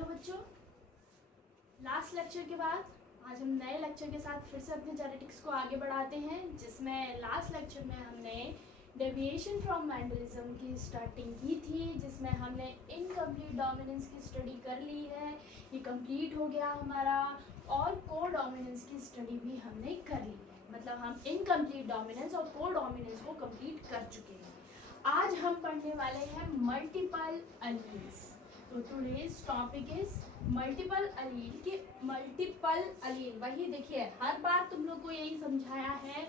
Hello बच्चों, last lecture के बाद आज हम नए लेक्चर के साथ फिर से अपने जेनेटिक्स को आगे बढ़ाते हैं, जिसमें लास्ट लेक्चर में हमने डेविएशन फ्रॉम मेंडलिज्म की स्टार्टिंग की थी, जिसमें हमने इनकम्प्लीट डोमिनेंस की स्टडी कर ली है। ये कंप्लीट हो गया हमारा। और को डोमिनेंस की स्टडी भी हमने कर ली है, मतलब हम इनकम्प्लीट डोमिनेंस और को डोमिनेंस को कंप्लीट कर चुके हैं। आज हम पढ़ने वाले हैं मल्टीपल अलील्स। तो टुडेज टॉपिक इज मल्टीपल अलील के मल्टीपल अलील। वही देखिए, हर बार तुम लोग को यही समझाया है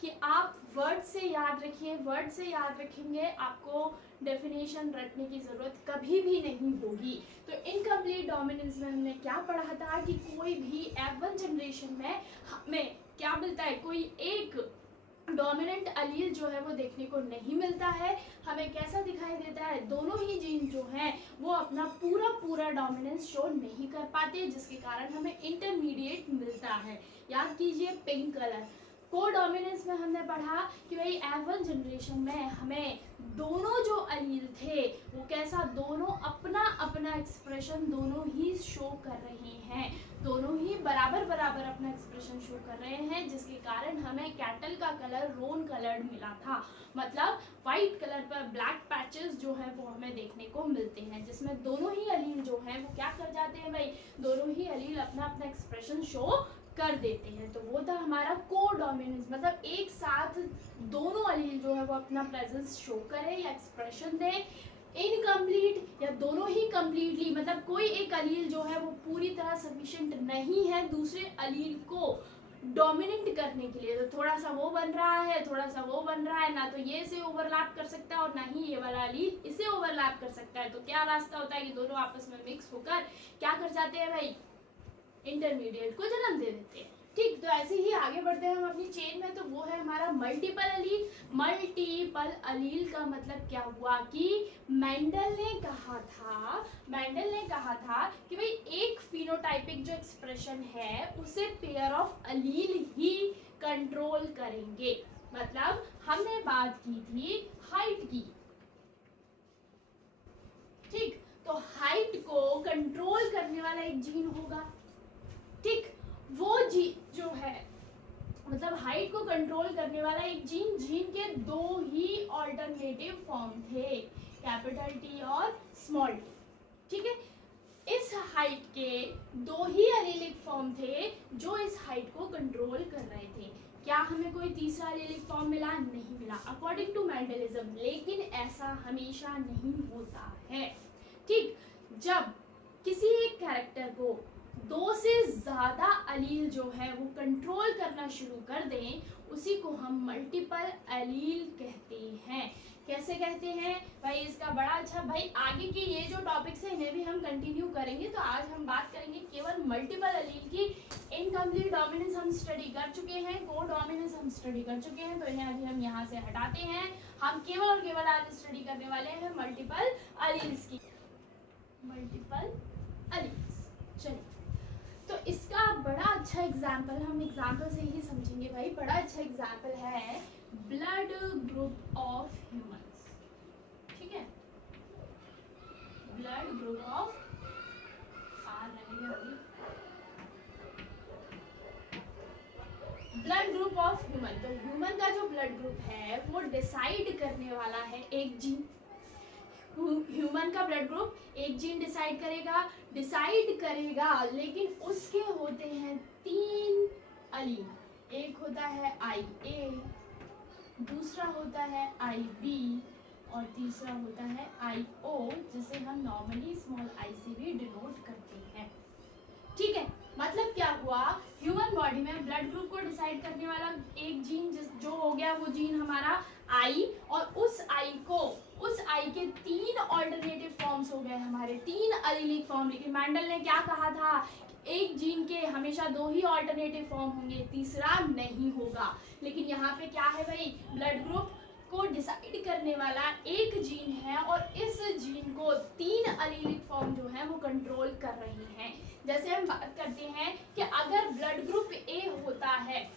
कि आप वर्ड से याद रखिए, वर्ड से याद रखेंगे आपको डेफिनेशन रटने की ज़रूरत कभी भी नहीं होगी। तो इनकम्प्लीट डोमिनेंस में हमने क्या पढ़ा था कि कोई भी F1 जनरेशन में हमें क्या मिलता है, कोई एक डोमिनेंट अलील जो है वो देखने को नहीं मिलता है। हमें कैसा दिखाई देता है, दोनों ही जीन जो हैं वो अपना पूरा डोमिनेंस शो नहीं कर पाते, जिसके कारण हमें इंटरमीडिएट मिलता है। याद कीजिए पिंक कलर। को डोमिनेंस में हमने पढ़ा कि भाई F1 जनरेशन में हमें दोनों जो अलील थे वो कैसा, दोनों अपना अपना एक्सप्रेशन दोनों ही शो कर रहे हैं, दोनों ही बराबर अपना एक्सप्रेशन शो कर रहे हैं, जिसके कारण हमें कैटल का कलर रोन कलर्ड मिला था। मतलब वाइट कलर पर ब्लैक पैचेस जो है वो हमें देखने को मिलते हैं, जिसमें दोनों ही अलील जो हैं वो क्या कर जाते हैं भाई, दोनों ही अलील अपना अपना एक्सप्रेशन शो कर देते हैं। तो वो था हमारा को डोमिनेंस, मतलब एक साथ दोनों अलील जो है वो अपना प्रेजेंस शो करे या एक्सप्रेशन दे। इनकम्प्लीट या दोनों ही कम्प्लीटली, मतलब कोई एक अलील जो है वो पूरी तरह सफिशिएंट नहीं है दूसरे अलील को डोमिनेट करने के लिए, तो थोड़ा सा वो बन रहा है, थोड़ा सा वो बन रहा है, ना तो ये इसे ओवरलैप कर सकता है और ना ही ये वाला अलील इसे ओवरलैप कर सकता है। तो क्या रास्ता होता है कि दोनों आपस में मिक्स होकर क्या कर जाते हैं भाई, इंटरमीडिएट को जन्म दे देते हैं। ठीक, तो ऐसे ही आगे बढ़ते हैं हम अपनी चेन में। तो वो है हमारा मल्टीपल अलील। मल्टीपल अलील का मतलब क्या हुआ कि मेंडल ने कहा था कि भाई एक फिनोटाइपिक जो एक्सप्रेशन है उसे pair of Aleel he control करेंगे। मतलब हमने बात की थी हाइट की, ठीक, तो हाइट को कंट्रोल करने वाला एक जीन होगा, ठीक, वो जीन जो है, मतलब हाइट को कंट्रोल करने वाला एक जीन के दो ही ऑल्टरनेटिव फॉर्म थे, कैपिटल टी और स्मॉल टी, ठीक है। इस हाइट के दो ही एलीलिक फॉर्म थे जो इस हाइट को कंट्रोल कर रहे थे। क्या हमें कोई तीसरा एलीलिक फॉर्म मिला? नहीं मिला अकॉर्डिंग टू मेंडलिज्म, लेकिन ऐसा हमेशा नहीं होता है, ठीक। जब किसी एक कैरेक्टर को दो से ज्यादा अलील जो है वो कंट्रोल करना शुरू कर दें, उसी को हम मल्टीपल अलील कहते हैं। कैसे कहते हैं भाई, इसका बड़ा अच्छा, भाई आगे के ये जो टॉपिक्स हैं इन्हें भी हम कंटिन्यू करेंगे। तो आज हम बात करेंगे केवल मल्टीपल अलील की। इनकम्प्लीट डोमिनेंस हम स्टडी कर चुके हैं, को डोमिनेंस हम स्टडी कर चुके हैं, तो इन्हें अभी हम यहाँ से हटाते हैं। हम केवल और केवल आज स्टडी करने वाले हैं मल्टीपल अलील्स की, मल्टीपल अलील्स। चलिए, तो इसका बड़ा अच्छा एग्जाम्पल, हम एग्जाम्पल से ही समझेंगे भाई, बड़ा अच्छा एग्जाम्पल है ब्लड ग्रुप ऑफ ह्यूमंस, ठीक है, blood group of blood group of human. तो ह्यूमन का जो ब्लड ग्रुप है वो डिसाइड करने वाला है एक जीन। ह्यूमन का ब्लड ग्रुप एक जीन डिसाइड करेगा, लेकिन उसके होते हैं तीन अलील। एक होता है IA, दूसरा होता है IB और तीसरा होता है IO, जिसे हम नॉर्मली स्मॉल i से भी डिनोट करते हैं, ठीक है। मतलब क्या हुआ, ह्यूमन बॉडी में ब्लड ग्रुप को डिसाइड करने वाला एक जीन जो हो गया वो जीन हमारा I, और उस I के तीन ऑल्टरनेटिव फॉर्म्स हो गए हमारे, तीन अलीलिक फॉर्म। लेकिन मेंडल ने क्या कहा था, एक जीन के हमेशा दो ही ऑल्टरनेटिव फॉर्म होंगे, तीसरा नहीं होगा। लेकिन यहाँ पे क्या है भाई, ब्लड ग्रुप को डिसाइड करने वाला एक जीन है और इस जीन को तीन अलीलिक फॉर्म जो है वो कंट्रोल कर रही हैं। जैसे हम बात करते हैं कि अगर ब्लड ग्रुप A होता है,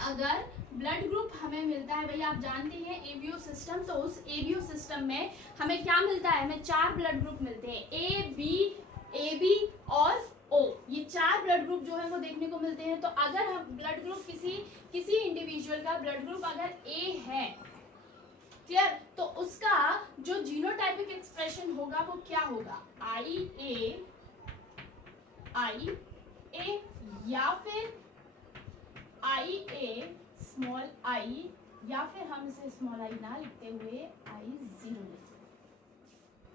अगर ब्लड ग्रुप हमें मिलता है, भाई आप जानते हैं एबीओ सिस्टम, तो उस एबीओ सिस्टम में हमें क्या मिलता है, हमें चार ब्लड ग्रुप मिलते हैं, ए बी जो है वो देखने को मिलते हैं। तो अगर हम ब्लड ग्रुप किसी इंडिविजुअल का ब्लड ग्रुप अगर ए है, क्लियर, तो उसका जो जीनोटाइपिक एक्सप्रेशन होगा वो क्या होगा, IA या फिर IA स्मॉल आई, या फिर हम इसे स्मॉल आई ना लिखते हुए I0 लिखते हैं।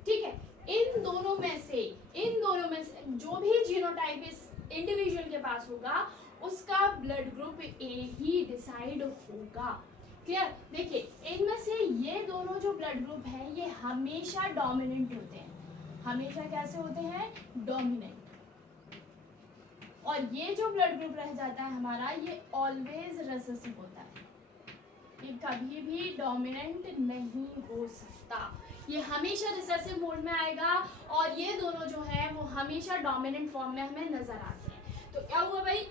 ठीक है, इन दोनों में से जो भी जीनोटाइप इस इंडिविजुअल के पास होगा उसका blood group A he decide होगा। क्लियर, देखिए इनमें से ये दोनों जो ब्लड ग्रुप है ये हमेशा डोमिनेंट होते हैं। हमेशा कैसे होते हैं, डोमिनेंट। और ये जो ब्लड ग्रुप रह जाता है हमारा, ये ऑलवेज रिसेसिव होता है, ये कभी भी डोमिनेंट नहीं हो सकता, ये हमेशा रिसेसिव मोड में आएगा। और ये दोनों जो है वो हमेशा डोमिनेंट फॉर्म में हमें नजर आते हैं। तो क्या हुआ भाई,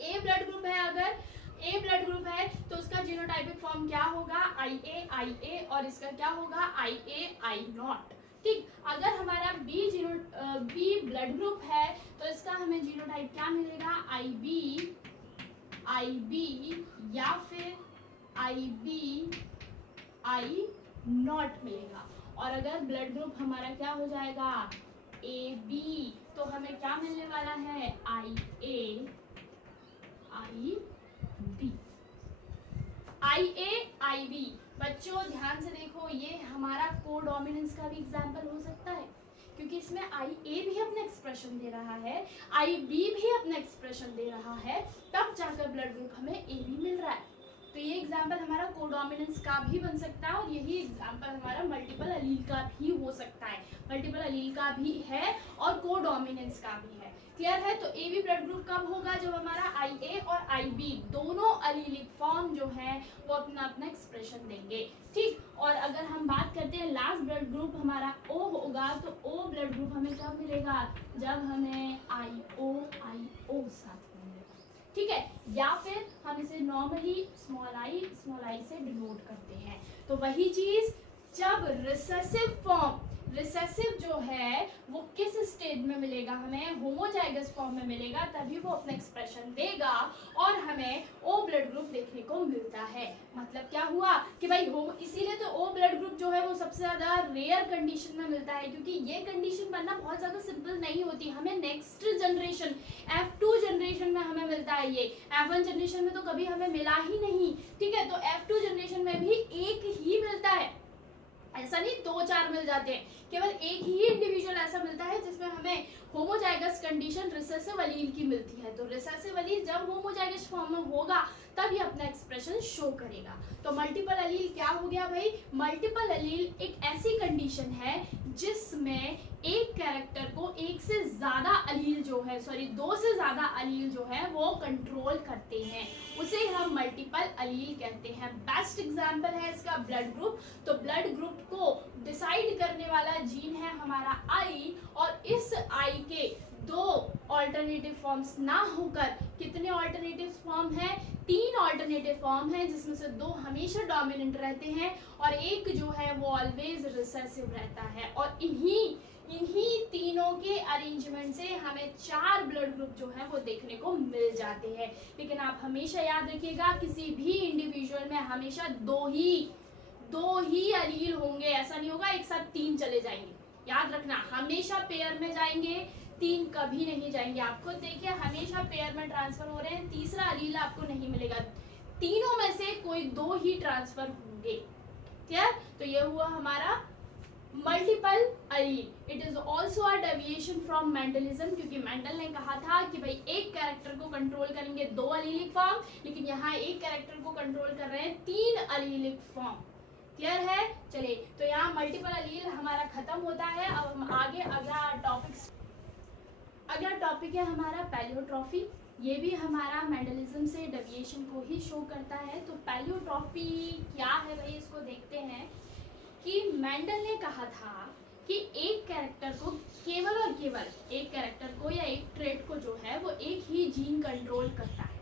ए ब्लड ग्रुप है, अगर ए ब्लड ग्रुप है तो उसका जीनोटाइपिक फॉर्म क्या होगा, IA, और इसका क्या होगा, IA I0। ठीक, अगर हमारा बी ब्लड ग्रुप है तो इसका हमें जीनोटाइप क्या मिलेगा, IB या फिर IB I0 मिलेगा। और अगर ब्लड ग्रुप हमारा क्या हो जाएगा, AB, तो हमें क्या मिलने वाला है, IA IB। बच्चों ध्यान से देखो, ये हमारा कोडोमिनेंस का भी एग्जांपल हो सकता है, क्योंकि इसमें IA भी अपना एक्सप्रेशन दे रहा है, IB भी अपना एक्सप्रेशन दे रहा है, तब जाकर ब्लड ग्रुप हमें AB मिल रहा है। तो ये एग्जांपल हमारा कोडोमिनेंस का भी बन सकता है, और यही एग्जांपल हमारा मल्टीपल अलील का भी हो सकता है। मल्टीपल अलील का भी है और कोडोमिनेंस का भी है। क्लियर है, तो AB ब्लड ग्रुप कब होगा, जब हमारा IA और IB दोनों अलीलिक फॉर्म जो है वो अपना अपना एक्सप्रेशन देंगे। ठीक, और अगर हम बात करते हैं लास्ट ब्लड ग्रुप हमारा O होगा, तो O ब्लड ग्रुप हमें कब मिलेगा, जब हमें IO साथ में मिलेगा। ठीक है, या फिर हम इसे नॉर्मली स्मॉल आई से डिनोट करते हैं। तो वही चीज, जब रिसेसिव जो है वो किस स्टेज में मिलेगा, हमें होमोजाइगस फॉर्म में मिलेगा, तभी वो अपना एक्सप्रेशन देगा और हमें O ब्लड ग्रुप देखने को मिलता है। मतलब क्या हुआ कि भाई इसीलिए तो O ब्लड ग्रुप जो है वो सबसे ज्यादा रेयर कंडीशन में मिलता है, क्योंकि ये कंडीशन बनना बहुत ज्यादा सिंपल नहीं होती। हमें नेक्स्ट जनरेशन F2 जनरेशन में हमें मिलता है, ये F1 जनरेशन में तो कभी हमें मिला ही नहीं। ठीक है, तो F2 जनरेशन में भी एक ही मिलता है, ऐसा नहीं 2-4 मिल जाते हैं, केवल एक ही इंडिविजुअल ऐसा मिलता है जिसमें हमें होमोजाइगस कंडीशन रिसेसिव अलील की मिलती है। तो रिसेसिव अलील जब होमोजाइगस फॉर्म में होगा तब ये अपना एक्सप्रेशन शो करेगा। तो मल्टीपल अलील क्या हो गया भाई, मल्टीपल अलील एक ऐसी कंडीशन है जिसमें एक कैरेक्टर को एक से ज्यादा अलील जो है, दो से ज्यादा अलील जो है वो कंट्रोल करते हैं, उसे हम मल्टीपल अलील कहते हैं। बेस्ट एग्जांपल है इसका ब्लड ग्रुप। तो ब्लड ग्रुप को डिसाइड करने वाला जीन है हमारा आई, और इस आई के दो ऑल्टरनेटिव फॉर्म्स ना होकर कितने ऑल्टरनेटिव फॉर्म है, 3 ऑल्टरनेटिव फॉर्म है, जिसमें से 2 हमेशा डोमिनेंट रहते हैं और एक जो है वो ऑलवेज रिसेसिव रहता है। और इन्हीं तीनों के अरेंजमेंट से हमें 4 ब्लड ग्रुप जो है वो देखने को मिल जाते हैं। लेकिन आप हमेशा याद रखिएगा, किसी भी इंडिविजुअल में हमेशा दो ही अलील होंगे, ऐसा नहीं होगा एक साथ 3 चले जाएंगे। याद रखना, हमेशा पेयर में जाएंगे, 3 कभी नहीं जाएंगे। आप खुद देखिए, हमेशा पेयर में ट्रांसफर हो रहे हैं, तीसरा अलील आपको नहीं मिलेगा, तीनों में से कोई 2 ही ट्रांसफर होंगे। क्लियर, तो ये हुआ हमारा multiple allele. It is also a deviation from Mendelism, क्योंकि मेंडल ने कहा था कि भाई एक कैरेक्टर को कंट्रोल करेंगे 2 अलीलिक फॉर्म, लेकिन यहाँ एक कैरेक्टर को कंट्रोल कर रहे हैं 3 अलीलिक फॉर्म। क्लियर है, चलिए तो यहाँ मल्टीपल अलील हमारा खत्म होता है। अब हम आगे अगला टॉपिक है हमारा पैलियोट्रॉफी। ये भी हमारा मेंडलिज्म से डेविएशन को ही शो करता है। तो पैलियोट्रॉफी क्या है भाई, इसको देखते हैं कि मेंडल ने कहा था कि एक कैरेक्टर को केवल और केवल एक कैरेक्टर को या एक ट्रेट को जो है वो एक ही जीन कंट्रोल करता है।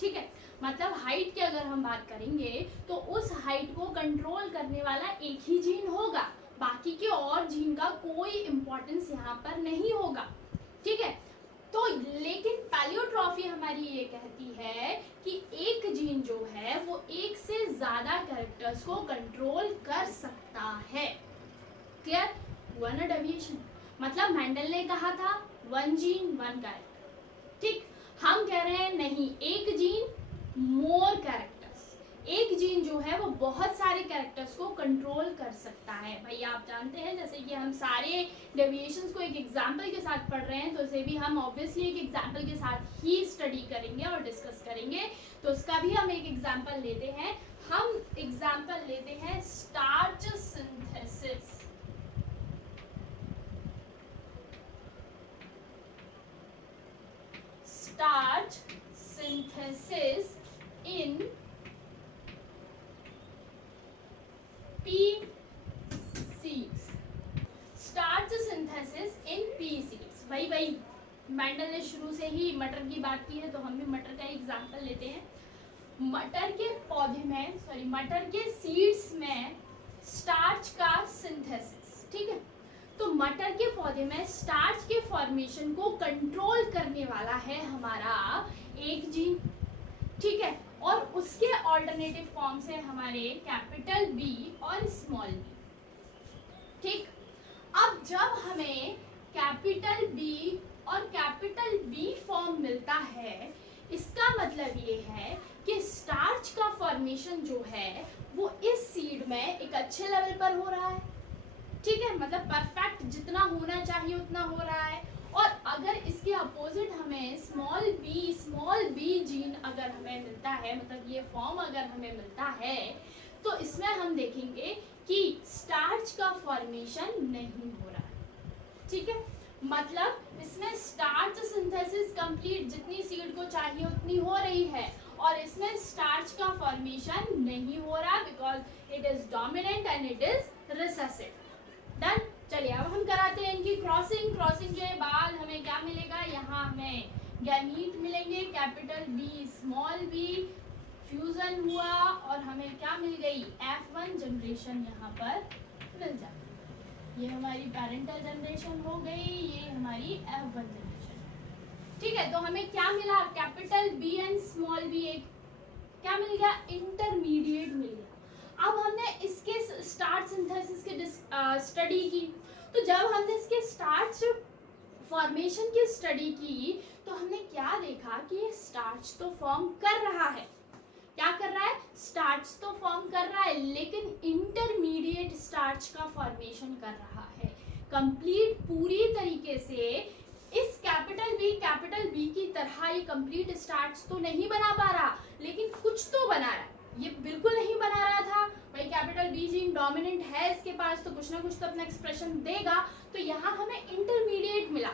ठीक है, मतलब हाइट की अगर हम बात करेंगे तो उस हाइट को कंट्रोल करने वाला एक ही जीन होगा, बाकी के और जीन का कोई इंपॉर्टेंस यहाँ पर नहीं होगा। ठीक है, तो तो लेकिन पैलियोट्रॉफी हमारी ये कहती है कि एक जीन जो है वो एक से ज्यादा कैरेक्टर्स को कंट्रोल कर सकता है। क्लियर हुआ ना डेविएशन? मतलब मेंडल ने कहा था 1 जीन 1 कैरेक्टर, ठीक। हम कह रहे हैं नहीं, एक जीन मोर कैरेक्टर्स, एक जीन जो है वो बहुत सारे कैरेक्टर्स को कंट्रोल कर सकता है। भाई आप जानते हैं जैसे कि हम सारे डेविएशंस को एक एग्जांपल के साथ पढ़ रहे हैं, तो इसे भी हम ऑब्वियसली एक एग्जांपल के साथ ही स्टडी करेंगे और डिस्कस करेंगे। तो उसका भी हम एक एग्जांपल लेते हैं। हम एग्जांपल लेते हैं starch synthesis. Starch synthesis in pea seeds। Starch synthesis in pea seeds। भाई मेंडल ने शुरू से ही मटर की बात की है, तो हम भी मटर का एग्जांपल लेते हैं। मटर के पौधे में, सॉरी मटर के सीड्स में स्टार्च का सिंथेसिस, ठीक है। तो मटर के पौधे में स्टार्च के फॉर्मेशन को कंट्रोल करने वाला है हमारा एक जीन, ठीक है। और उसके ऑल्टरनेटिव फॉर्म्स है हमारे कैपिटल बी और स्मॉल बी, ठीक। अब जब हमें कैपिटल बी और कैपिटल बी फॉर्म मिलता है, इसका मतलब ये है कि स्टार्च का फॉर्मेशन जो है वो इस सीड में एक अच्छे लेवल पर हो रहा है, ठीक है। मतलब परफेक्ट जितना होना चाहिए उतना हो रहा है। और अगर इसके अपोजिट हमें स्मॉल बी जीन अगर हमें मिलता है, मतलब ये फॉर्म अगर हमें मिलता है, तो इसमें हम देखेंगे कि स्टार्च का फॉर्मेशन नहीं हो रहा है, ठीक है। मतलब इसमें स्टार्च सिंथेसिस कंप्लीट जितनी सीड को चाहिए उतनी हो रही है, और इसमें स्टार्च का फॉर्मेशन नहीं हो रहा because it is dominant and it is recessive. Done. चलिए अब हम कराते हैं इनकी क्रॉसिंग। क्रॉसिंग के बाद हमें क्या मिलेगा? यहाँ हमें गैमीट मिलेंगे, capital B small B, fusion हुआ और हमें क्या मिल गई? F1 जनरेशन यहाँ पर मिल जाती। ये हमारी पेरेंटल जनरेशन हो गई, ये हमारी F1 जनरेशन, ठीक है। तो हमें क्या मिला? Capital B and small B, एक क्या मिल गया? इंटरमीडिएट मिल गया। अब हमने इसके स्टार्च सिंथेसिस की स्टडी की, तो जब हमने इसके स्टार्च फॉर्मेशन की स्टडी की तो हमने क्या देखा कि ये स्टार्च तो फॉर्म कर रहा है। क्या कर रहा है? स्टार्च तो फॉर्म कर रहा है, लेकिन इंटरमीडिएट स्टार्च का फॉर्मेशन कर रहा है। कंप्लीट पूरी तरीके से इस कैपिटल बी की तरह ये कंप्लीट स्टार्च तो नहीं बना पा रहा, लेकिन कुछ तो बना रहा है। ये बिल्कुल नहीं बना रहा था। भाई कैपिटल बी जीन डोमिनेंट है इसके पास, तो कुछ ना कुछ तो अपना एक्सप्रेशन देगा। तो यहाँ हमें इंटरमीडिएट मिला।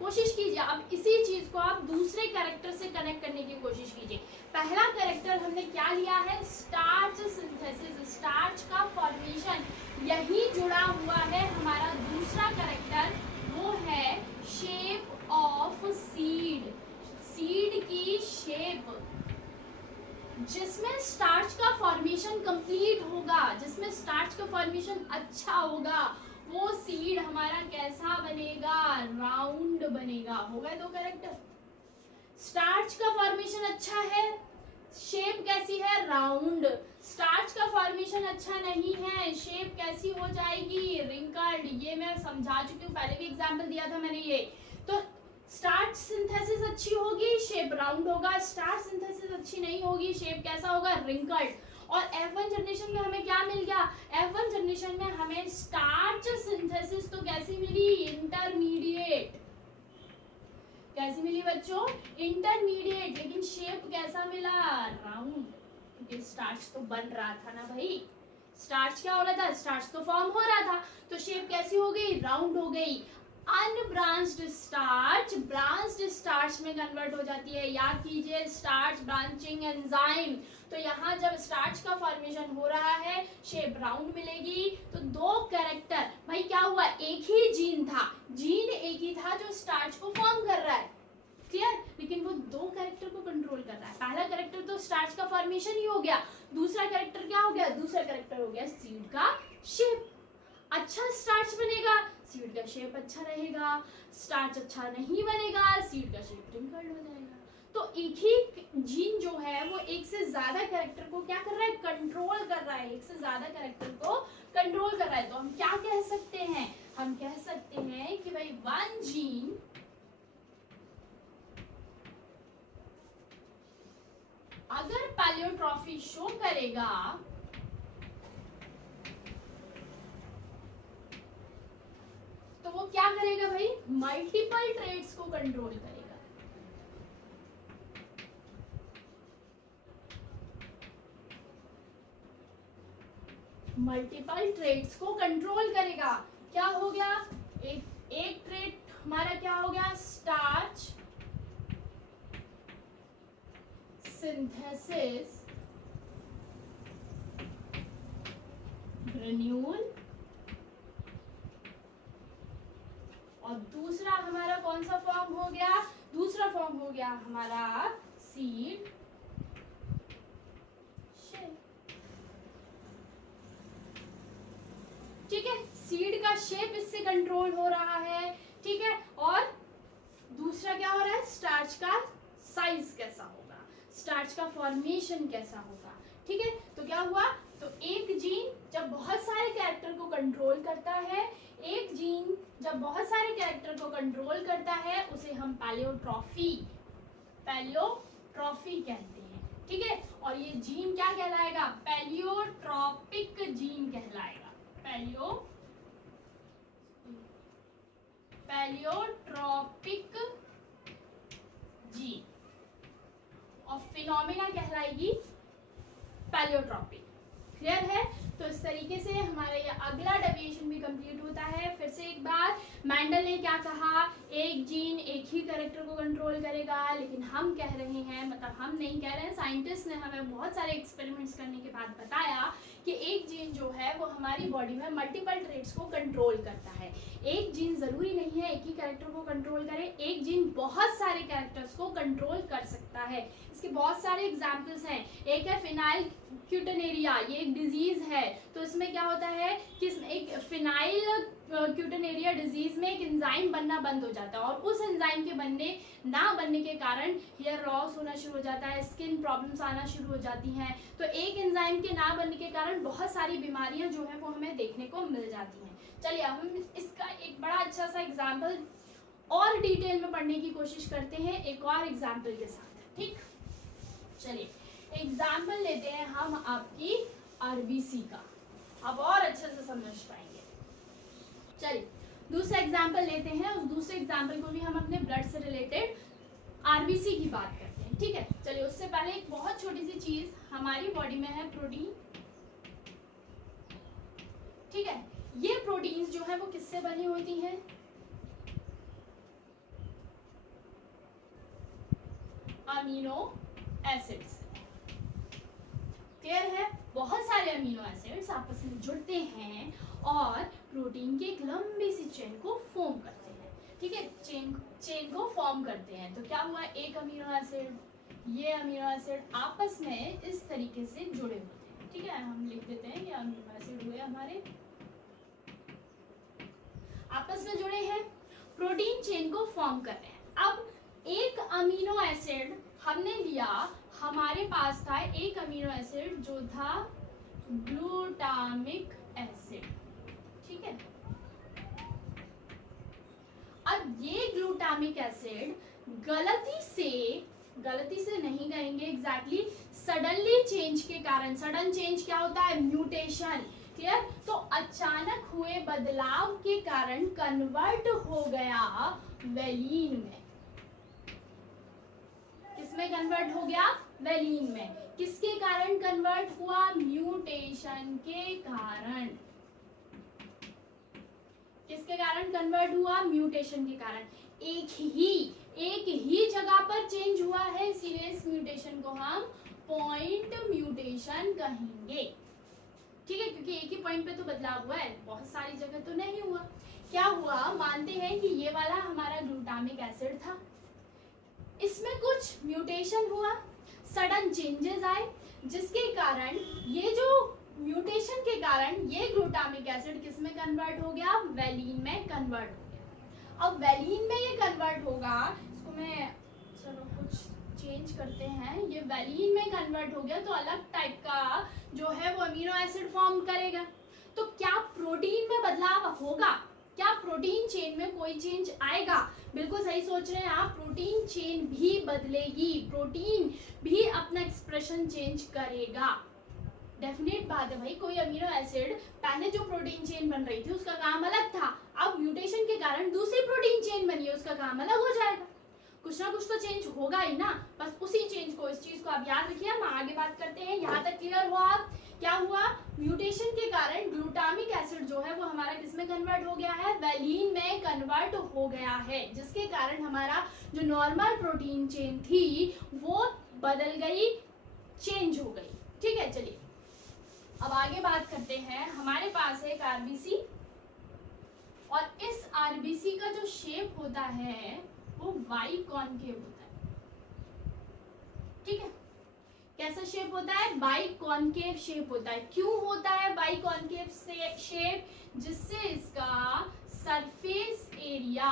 कोशिश कीजिए अब इसी चीज को आप दूसरे कैरेक्टर से कनेक्ट करने की कोशिश कीजिए। पहला कैरेक्टर हमने क्या लिया है? स्टार्च सिंथेसिस, स्टार्च का फॉर्मेशन, यही जुड़ा हुआ है हमारा दूसरा कैरेक्टर, वो है शेप ऑफ सीड। सीड की शेप, जिसमें स्टार्च का फॉर्मेशन कंप्लीट होगा, जिसमें स्टार्च का फॉर्मेशन अच्छा होगा, वो सीड हमारा कैसा बनेगा? राउंड बनेगा। हो गए दो कैरेक्टर। स्टार्च का फॉर्मेशन अच्छा है, शेप कैसी है? राउंड। स्टार्च का फॉर्मेशन अच्छा नहीं है, शेप कैसी हो जाएगी? रिंकल्ड। ये मैं समझा चुकी हूँ, पहले भी एग्जाम्पल दिया था मैंने ये। तो स्टार्च सिंथेसिस अच्छी होगी, शेप राउंड होगा। स्टार्च सिंथेसिस अच्छी नहीं होगी, शेप कैसा होगा? रिंकल्ड। और F1 जनरेशन में हमें क्या मिल गया? F1 जनरेशन में हमें स्टार्च सिंथेसिस तो कैसी मिली? इंटरमीडिएट। कैसी मिली बच्चों? इंटरमीडिएट। लेकिन शेप कैसा मिला? राउंड, क्योंकि स्टार्च तो बन रहा था ना भाई। स्टार्च क्या हो रहा था? स्टार्च तो फॉर्म हो रहा था, तो शेप कैसी हो गई? राउंड हो गई। अनब्रांच्ड स्टार्च ब्रांच्ड स्टार्च में कन्वर्ट हो जाती है। याद कीजिए स्टार्च ब्रांचिंग एंजाइम। तो यहाँ जब स्टार्च का फॉर्मेशन हो रहा है, शेप राउंड मिलेगी। तो दो कैरेक्टर, भाई क्या हुआ? एक ही जीन था, जीन एक ही था जो स्टार्च को फॉर्म कर रहा है, क्लियर। लेकिन वो दो कैरेक्टर को कंट्रोल कर रहा है। पहला कैरेक्टर तो स्टार्च का फॉर्मेशन ही हो गया, दूसरा कैरेक्टर क्या हो गया? दूसरा कैरेक्टर हो गया सीड का शेप। अच्छा स्टार्च बनेगा सीड का शेप अच्छा रहेगा, स्टार्च अच्छा नहीं बनेगा, सीड का शेप रिंकल्ड हो जाएगा। तो एक ही जीन जो है वो एक से ज्यादा कैरेक्टर को क्या कर रहा है, कंट्रोल कर रहा है, एक से ज्यादा कैरेक्टर को कंट्रोल कर रहा है। तो हम क्या कह सकते हैं, हम कह सकते हैं कि भाई वन जीन अगर पैलियोट्रॉफी शो करेगा तो वो क्या करेगा भाई, मल्टीपल ट्रेड्स को कंट्रोल करेगा। मल्टीपल ट्रेड्स को कंट्रोल करेगा। क्या हो गया, एक ट्रेड हमारा क्या हो गया, स्टार्च सिंथेसिस ग्रेन्यूल, और दूसरा हमारा कौन सा फॉर्म हो गया, दूसरा फॉर्म हो गया हमारा सीड शेप। ठीक है, सीड का शेप इससे कंट्रोल हो रहा है। ठीक है, और दूसरा क्या हो रहा है, स्टार्च का साइज कैसा होगा, स्टार्च का फॉर्मेशन कैसा होगा। ठीक है, तो क्या हुआ, तो एक जीन जब बहुत सारे कैरेक्टर को कंट्रोल करता है, एक जीन जब बहुत सारे कैरेक्टर को कंट्रोल करता है, उसे हम पैलियोट्रॉफी कहते हैं। ठीक है, और ये जीन क्या कहलाएगा, पैलियोट्रॉपिक जीन कहलाएगा। पैलियोट्रॉपिक जीन और फिनोमिना कहलाएगी पैलियोट्रॉपिक। क्लियर है, तो इस तरीके से हमारा ये अगला डेविएशन भी कंप्लीट होता है। फिर से एक बार, मेंडल ने क्या कहा, एक जीन एक ही कैरेक्टर को कंट्रोल करेगा, लेकिन हम कह रहे हैं, मतलब हम नहीं कह रहे हैं, साइंटिस्ट ने हमें बहुत सारे एक्सपेरिमेंट्स करने के बाद बताया कि एक जीन जो है वो हमारी बॉडी में मल्टीपल ट्रेड्स को कंट्रोल करता है। एक जीन जरूरी नहीं है एक ही कैरेक्टर को कंट्रोल करे, एक जीन बहुत सारे कैरेक्टर्स को कंट्रोल कर सकता है। इसके बहुत सारे एग्जाम्पल्स हैं। एक है फिनाइल क्यूटनेरिया, ये एक डिजीज है। तो इसमें क्या होता है कि एक फिनाइल क्यूटनेरिया डिजीज में एक एंजाइम बनना बंद हो जाता है, और उस एंजाइम के बनने के कारण हेयर लॉस होना शुरू हो जाता है, स्किन प्रॉब्लम्स आना शुरू हो जाती हैं। तो एक एंजाइम के ना बनने के कारण बहुत सारी बीमारियां जो है वो हमें देखने को मिल जाती हैं। चलिए अब हम इसका एक बड़ा अच्छा सा एग्जाम्पल और डिटेल में पढ़ने की कोशिश करते हैं एक और एग्जाम्पल के साथ। ठीक, चलिए एग्जाम्पल लेते हैं हम आपकी आरबीसी का, अब और अच्छे से समझ पाएंगे। चलिए दूसरा एग्जाम्पल लेते हैं, उस दूसरे एग्जाम्पल को भी हम अपने ब्लड से रिलेटेड आरबीसी की बात करते हैं। ठीक है, चलिए उससे पहले एक बहुत छोटी सी चीज, हमारी बॉडी में है प्रोटीन। ठीक है, ये प्रोटीन्स जो है वो किससे बनी होती हैं, अमीनो एसिड्स। क्लियर है, बहुत सारे अमीनो एसिड्स आपस में जुड़ते हैं और प्रोटीन की एक लंबी सी चेन को फॉर्म करते हैं। ठीक है, चेन को फॉर्म करते हैं। तो क्या हुआ, एक अमीनो एसिड, ये अमीनो एसिड आपस में इस तरीके से जुड़े होते हैं। ठीक है, हम लिख देते हैं ये अमीनो एसिड हुए हमारे, आपस में जुड़े हैं, प्रोटीन चेन को फॉर्म कर रहे हैं। अब एक अमीनो एसिड हमने लिया, हमारे पास था एक अमीनो एसिड जो था ग्लूटामिक एसिड। ठीक है, अब ये ग्लूटामिक एसिड गलती से नहीं कहेंगे एग्जैक्टली, सडनली चेंज के कारण, सडन चेंज क्या होता है, म्यूटेशन। क्लियर, तो अचानक हुए बदलाव के कारण कन्वर्ट हो गया वेलिन में। किसमें कन्वर्ट हो गया, वेलिन में। किसके कारण कन्वर्ट हुआ, म्यूटेशन के कारण। किसके कारण कन्वर्ट हुआ, म्यूटेशन के कारण। एक ही जगह पर चेंज हुआ है, इसीलिए इस म्यूटेशन को हम पॉइंट म्यूटेशन कहेंगे। ठीक है, क्योंकि एक ही पॉइंट पे तो बदलाव हुआ है, बहुत सारी जगह तो नहीं हुआ। क्या हुआ, मानते हैं कि ये वाला हमारा ग्लूटामिक एसिड था, इसमें कुछ म्यूटेशन हुआ, सडन चेंजेस आए, जिसके कारण ये जो म्यूटेशन के कारण ये ग्लूटामिक एसिड किस में कन्वर्ट हो गया, वेलिन में कन्वर्ट हो गया। अब वेलिन में ये कन्वर्ट होगा, इसको मैं चलो कुछ चेंज करते हैं, ये वेलिन में कन्वर्ट हो गया तो अलग टाइप का जो है वो अमीनो एसिड फॉर्म करेगा। तो क्या प्रोटीन में बदलाव होगा, क्या प्रोटीन चेन में कोई चेंज आएगा? बिल्कुल सही सोच रहे हैं आप, प्रोटीन चेन भी बदलेगी, प्रोटीन भी अपना एक्सप्रेशन चेंज करेगा। डेफिनेट बात है भाई, कोई अमीनो एसिड पहले जो प्रोटीन चेन बन रही थी उसका काम अलग था, अब म्यूटेशन के कारण दूसरी प्रोटीन चेन बनी है, उसका काम अलग हो जाएगा। कुछ ना कुछ तो चेंज होगा ही ना, बस उसी चेंज को, इस चीज को आप याद रखिए। हम आगे बात करते हैं, यहाँ तक क्लियर हुआ आप? क्या हुआ, म्यूटेशन के कारण ग्लूटामिक एसिड जो है वो हमारा किस में कन्वर्ट हो गया है, वेलिन में कन्वर्ट हो गया है, जिसके कारण हमारा जो नॉर्मल प्रोटीन चेन थी वो बदल गई, चेंज हो गई। ठीक है, चलिए अब आगे बात करते हैं। हमारे पास है एक आरबीसी, और इस आरबीसी का जो शेप होता है वो वाई कॉनकेव होता है। ठीक है, कैसा शेप होता है, बाई कॉनकेव शेप होता है। क्यों होता है बाई कॉनकेव शेप, जिससे इसका सरफेस एरिया,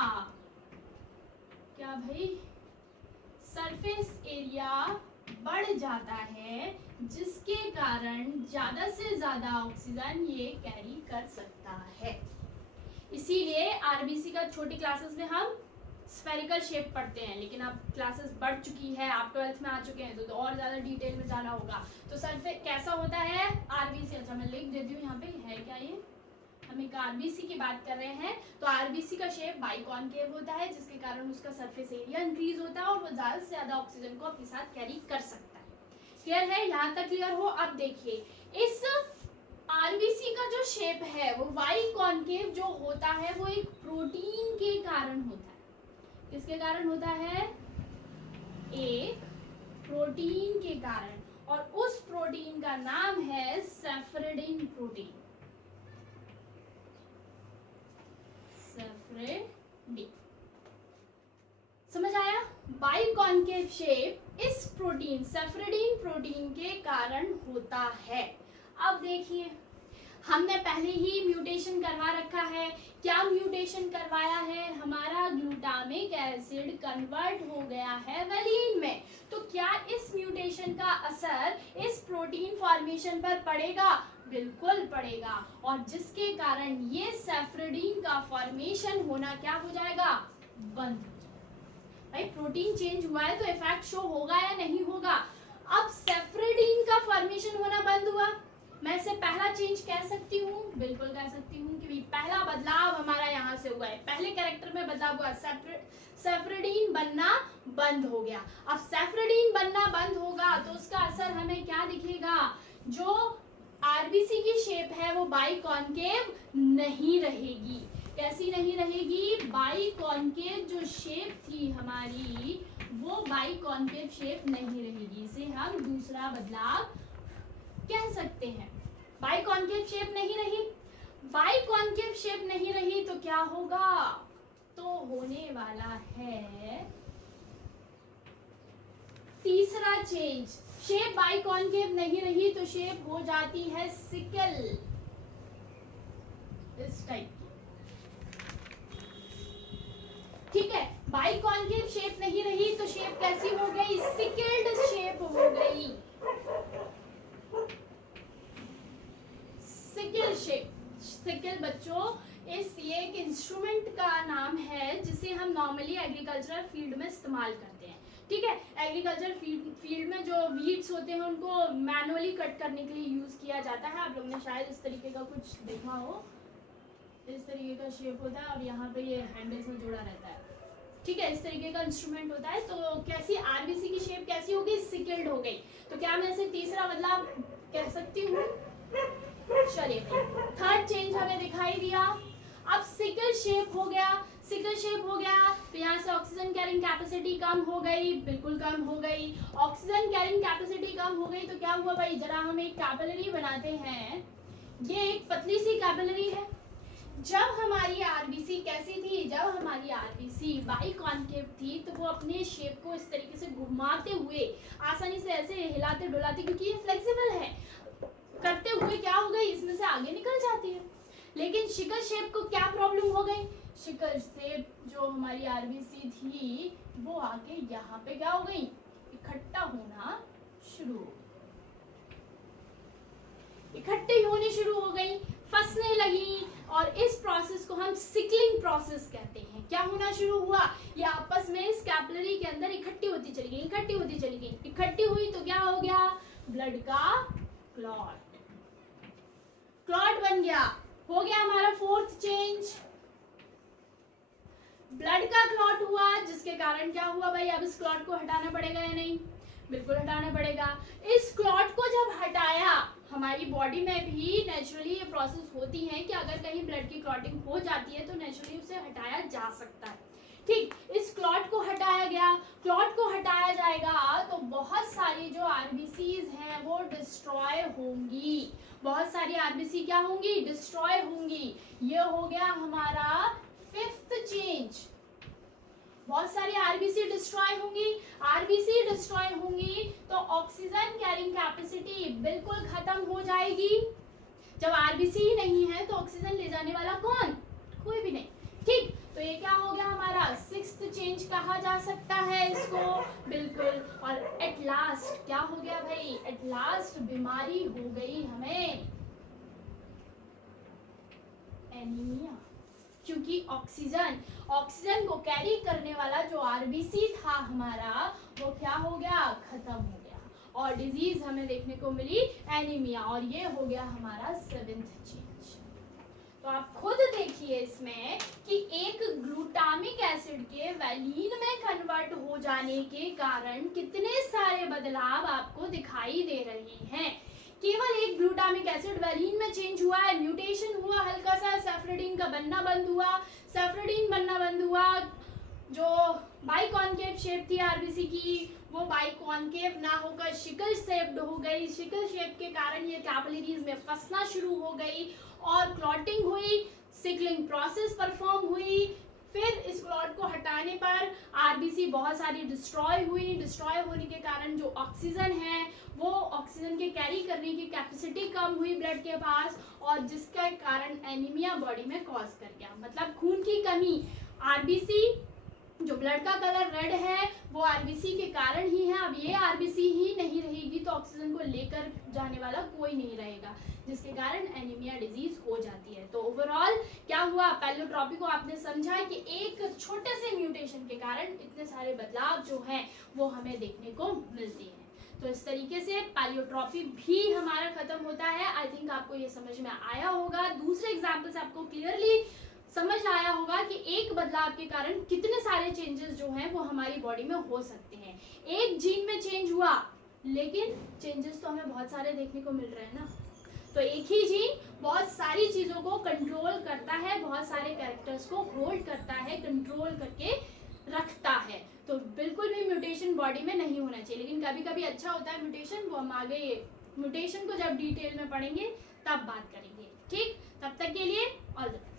क्या भाई, सरफेस एरिया बढ़ जाता है, जिसके कारण ज्यादा से ज्यादा ऑक्सीजन ये कैरी कर सकता है। इसीलिए आरबीसी का छोटी क्लासेस में हम स्फेरिकल शेप पढ़ते हैं, लेकिन अब क्लासेस बढ़ चुकी है, आप 12th में आ चुके हैं तो और ज्यादा डिटेल में जाना होगा। तो सरफेस कैसा होता है आरबीसी, अच्छा मैं लिख देती हूँ यहाँ पे, है क्या ये, हम एक आरबीसी की बात कर रहे हैं। तो आरबीसी का शेप बाइकॉनकेव होता है, जिसके कारण उसका सरफेस एरिया इंक्रीज होता है और वो ज्यादा से ज्यादा ऑक्सीजन को अपने साथ कैरी कर सकता है। क्लियर है, यहाँ तक क्लियर हो? अब देखिए, इस आरबीसी का जो शेप है वो बाइकॉनकेव जो होता है वो एक प्रोटीन के कारण होता है। किसके कारण होता है, एक प्रोटीन के कारण, और उस प्रोटीन का नाम है सेफ्रेडिन प्रोटीन। सेफ्रेडिन, समझ आया? बाइकॉनकेव शेप इस प्रोटीन सेफ्रेडिन प्रोटीन के कारण होता है। अब देखिए, हमने पहले ही म्यूटेशन करवा रखा है। क्या म्यूटेशन करवाया है, हमारा ग्लूटामिक एसिड कन्वर्ट हो गया है वेलिन में। तो क्या इस म्यूटेशन का असर इस प्रोटीन फॉर्मेशन पर पड़ेगा? बिल्कुल पड़ेगा, और जिसके कारण ये सेफ्रेडिन का फॉर्मेशन होना क्या हो जाएगा, बंद हो जाएगा। भाई प्रोटीन चेंज हुआ है तो इफेक्ट शो होगा या नहीं होगा? अब सेफ्रेडिन का फॉर्मेशन होना बंद हुआ, मैं इसे पहला चेंज कह सकती हूँ, बिल्कुल कह सकती हूँ कि पहला बदलाव हमारा यहाँ से हुआ है, पहले कैरेक्टर में बदलाव हुआ, सेफ्रेडिन बनना बंद हो गया। अब सेफ्रेडिन बनना बंद होगा तो उसका असर हमें क्या दिखेगा, जो आरबीसी की शेप है वो बाइकॉनकेव नहीं रहेगी। कैसी नहीं रहेगी, बाइकॉनकेव जो शेप थी हमारी वो बाइकॉनकेव शेप नहीं रहेगी। इसे हम दूसरा बदलाव कह सकते हैं। बाइकॉनकेव शेप नहीं रही, बाइकॉनकेव शेप नहीं रही तो क्या होगा, तो होने वाला है तीसरा चेंज। शेप बाइकॉनकेव नहीं रही तो शेप हो जाती है सिकल, इस टाइप की। ठीक है, बाइकॉनकेव शेप नहीं रही तो शेप कैसी हो गई, सिकल्ड शेप हो गई, सिकल शेप। सिकल बच्चों ये एक इंस्ट्रूमेंट का नाम है जिसे हम नॉर्मली एग्रीकल्चरल फील्ड में इस्तेमाल करते हैं। ठीक है, एग्रीकल्चर फील्ड में जो वीड्स होते हैं उनको मैनुअली कट करने के लिए यूज किया जाता है। आप लोग ने शायद इस तरीके का कुछ देखा हो, इस तरीके का शेप होता है और यहाँ पे ये हैंडल से जुड़ा रहता है। ठीक है, इस तरीके का इंस्ट्रूमेंट होता है। तो कैसी आरबीसी की शेप कैसी होगी, सिकल्ड हो गई। तो क्या मैं इसे तीसरा बदलाव कह सकती हूँ? चलिए, थर्ड चेंज हमें दिखाई दिया। अब सिकल शेप हो गया, सिकल शेप हो गया तो यहाँ से ऑक्सीजन कैरिंग कैपेसिटी कम हो गई, बिल्कुल कम हो गई। ऑक्सीजन कैरिंग कैपेसिटी कम हो गई तो क्या हुआ भाई, जरा हम एक कैपिलरी बनाते हैं, ये एक पतली सी कैपिलरी है। जब हमारी आरबीसी कैसी थी, जब हमारी आरबीसी बाइकॉनकेव थी तो वो अपने शेप को इस तरीके से घुमाते हुए आसानी से ऐसे हिलाते डुलाते, क्योंकि ये फ्लेक्सिबल है, करते हुए क्या हो गई, इसमें से आगे निकल जाती है। लेकिन सिकल शेप को क्या प्रॉब्लम हो गई, सिकल शेप जो हमारी आरबीसी थी वो आके यहाँ पे क्या हो गई, इकट्ठा होना शुरू हो गई, इकट्ठी होनी शुरू हो गई, फंसने लगी। और इस प्रोसेस को हम सिकलिंग प्रोसेस कहते हैं। क्या होना शुरू हुआ, ये आपस में स्कैपुलरी के अंदर इकट्ठी होती चली गई, इकट्ठी होती चली गई, इकट्ठी हुई तो क्या हो गया, ब्लड का क्लॉट, क्लॉट बन गया। हो गया हमारा फोर्थ चेंज, ब्लड का क्लॉट हुआ, जिसके कारण क्या हुआ भाई, अब इस क्लॉट को हटाना पड़ेगा या नहीं, बिल्कुल हटाना पड़ेगा। इस क्लॉट को जब हटाया, हमारी बॉडी में भी नेचुरली ये प्रोसेस होती है कि अगर कहीं ब्लड की क्लॉटिंग हो जाती है तो नेचुरली उसे हटाया जा सकता है। ठीक, इस क्लॉट को हटाया गया, क्लॉट को हटाया जाएगा तो बहुत सारी जो आरबीसीज हैं वो डिस्ट्रॉय होंगी, बहुत सारी आरबीसी क्या होंगी, डिस्ट्रॉय होंगी। ये हो गया हमारा फिफ्थ चेंज, बहुत सारी आरबीसी डिस्ट्रॉय होंगी। आरबीसी डिस्ट्रॉय होंगी तो ऑक्सीजन कैरिंग कैपेसिटी बिल्कुल खत्म हो जाएगी। जब आरबीसी ही नहीं है तो ऑक्सीजन ले जाने वाला कौन, कोई भी नहीं। ठीक, तो ये क्या हो गया हमारा सिक्स्थ चेंज कहा जा सकता है इसको, बिल्कुल। और एट लास्ट क्या हो गया भाई, एट लास्ट बीमारी हो गई हमें एनीमिया, क्योंकि ऑक्सीजन को कैरी करने वाला जो आरबीसी था हमारा वो क्या हो गया, खत्म हो गया और डिजीज हमें देखने को मिली एनीमिया, और ये हो गया हमारा सेवेंथ चेंज। तो आप खुद देखिए इसमें कि एक ग्लूटामिक एसिड के वैलीन में कन्वर्ट हो जाने के कारण कितने सारे बदलाव आपको दिखाई दे रहे हैं। केवल एक ग्लूटामिक एसिड वैलीन में चेंज हुआ है, म्यूटेशन हुआ हल्का सा, सैफरडीन का बनना बंद हुआ, सैफरडीन बनना बंद हुआ, जो बाइकॉन्केव शेप थी आरबीसी की वो बाइकॉन्केव ना होकर शिकल शेप्ड हो गई। शिकल शेप के कारण ये कैपिलरीज में फंसना शुरू हो गई और क्लॉटिंग हुई, सिकलिंग प्रोसेस परफॉर्म हुई। फिर इस क्लॉट को हटाने पर आरबीसी बहुत सारी डिस्ट्रॉय हुई, डिस्ट्रॉय होने के कारण जो ऑक्सीजन है वो ऑक्सीजन के कैरी करने की कैपेसिटी कम हुई ब्लड के पास, और जिसके कारण एनीमिया बॉडी में कॉज कर गया, मतलब खून की कमी। आरबीसी जो ब्लड का कलर रेड है वो आरबीसी के कारण ही है। अब ये आरबीसी ही नहीं रहेगी तो ऑक्सीजन को लेकर जाने वाला कोई नहीं रहेगा, जिसके कारण एनीमिया डिजीज हो जाती है। तो ओवरऑल क्या हुआ, पैलियोट्रॉपी को आपने समझा कि एक छोटे से म्यूटेशन के कारण इतने सारे बदलाव जो हैं वो हमें देखने को मिलते हैं। तो इस तरीके से पैलियोट्रॉपी भी हमारा खत्म होता है। आई थिंक आपको ये समझ में आया होगा। दूसरे एग्जाम्पल से आपको क्लियरली समझ आया होगा कि एक बदलाव के कारण कितने सारे चेंजेस जो हैं वो हमारी बॉडी में हो सकते हैं। एक जीन में चेंज हुआ लेकिन चेंजेस तो हमें बहुत सारे देखने को मिल रहे हैं ना। तो एक ही जीन बहुत सारी चीजों को कंट्रोल करता है, बहुत सारे कैरेक्टर्स को होल्ड करता है, कंट्रोल करके रखता है। तो बिल्कुल भी म्यूटेशन बॉडी में नहीं होना चाहिए, लेकिन कभी कभी अच्छा होता है म्यूटेशन। वो हम आगे म्यूटेशन को जब डिटेल में पढ़ेंगे तब बात करेंगे। ठीक, तब तक के लिए ऑल द बेस्ट।